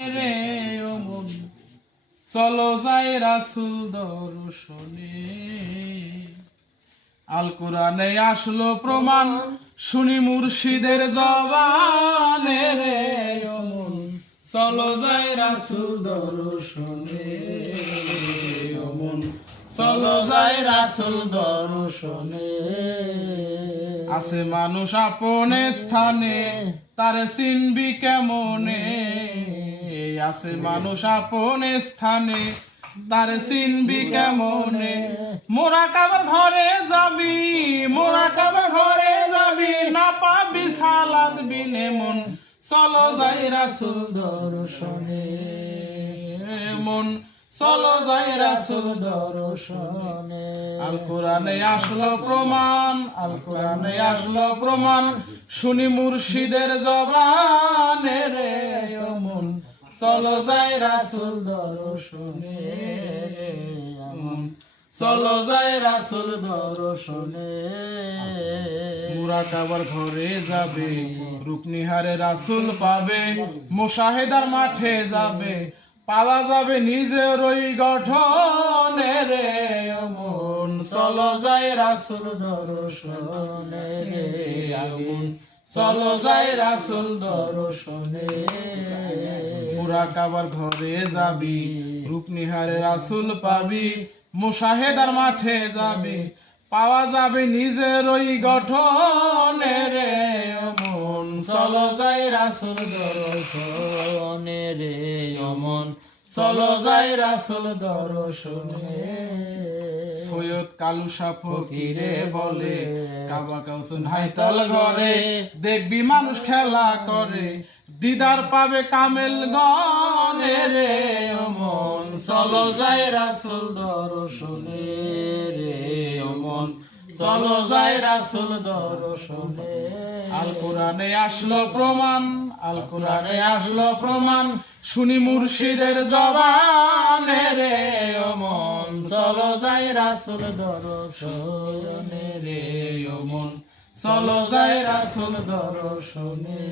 রে ও মন চলো যাই রাসূল দর্শনে। আল কোরআনে আসলো প্রমাণ শুনি মুর্শিদের জবানে রে ও মন চলো যাই রাসূল দর্শনে। ও মন চলো যাই রাসূল দর্শনে। আছে মানুষ আপন স্থানে তারে চিনবি কেমনে। আছে মানুষ আপন স্থানে তারে চিনবি কেমনে। মোরা কাবার ঘরে যাবি, মোরা কাবার ঘরে যাবি, না পাবি সালাদ বিনে মন চলো যাই রাসূল দর্শনে। মন চলো যাই রাসূল দর্শনে। আল কোরআনে আসলো প্রমাণ, আল কোরআনে আসলো প্রমাণ শুনি মুর্শিদের জবানে রে ও মন চলো যাই রাসূল দর্শনে। চলো যাই রাসূল দর্শনে। মুরা কাবার ঘরে যাবে, রুকনিহারে রাসূল পাবে, মুশাহেদার মাঠে যাবে, পাওয়া যাবে নিজের ওই গঠনে রে ও মন চলো যাই রাসূল দর্শনে। মন চলো যাই রাসূল দর্শনে। মুরা কাবার ঘরে যাবি, রুকনিহারে রাসূল পাবি, মুশাহেদার মাঠে যাবি, পাওয়া যাবে নিজের ওই গঠনে রে ও মন চলো যাই রাসূল দর্শনে রে ও মন চলো যাই রাসূল দর্শনে। সৈয়দ কালুসা ফকিরে বলে কাবা কাউসুন হাইতল ঘরে দেখবি মানুষ খেলা করে, দিদার পাবে কামেল গনে রে ও মন চলো যাই রাসূল দর্শনে রে ও মন চলো যাই রাসূল দর্শনে। আল কোরআনে আসলো প্রমাণ, আল কোরআনে আসলো প্রমাণ শুনি মুর্শিদের জবানে রে ও মন চলো যাই রাসূল দর্শনে রে ও মন চলো যাই রাসূল দর্শনে।